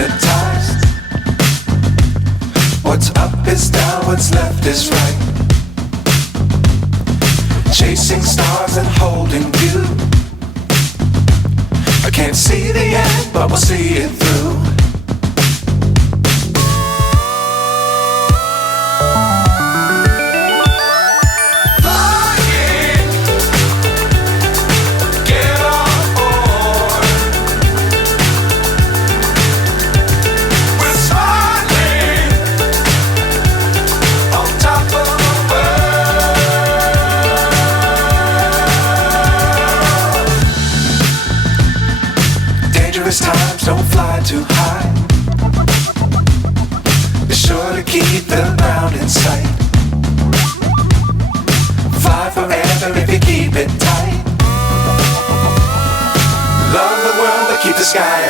hypnotized. What's up is down, what's left is right. Chasing stars and holding you. I can't see the end, but we'll see it through. Times don't fly too high. Be sure to keep the ground in sight. Fly forever if you keep it tight. Love the world but keep the sky